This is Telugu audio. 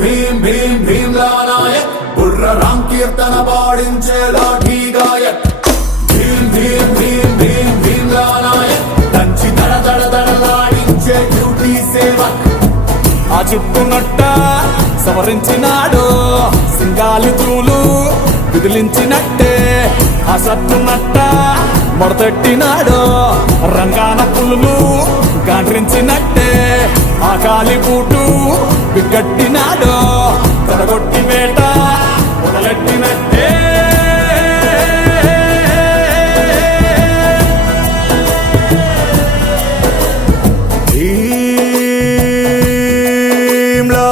భీం భీమ్లా నాయక్ బుర్ర రామ్ కీర్తన పాడించే లాఠీ గాయక్ భీమ్లా నాయక్ దంచి దడలాడించే డ్యూటీ సేవక్ ఆ చుట్టునట్ట సవరించినాడు సింగాలి తూలు విదిలించినట్టే ఆ సట్టునట్ట మొడతెట్టినాడు రంగాన పులులు గాండ్రించినట్టే ఆ కాలి బూటు బిగ్గట్టినాడు తడగొట్టి వేట మొదలెట్టినట్టే భీమ్లా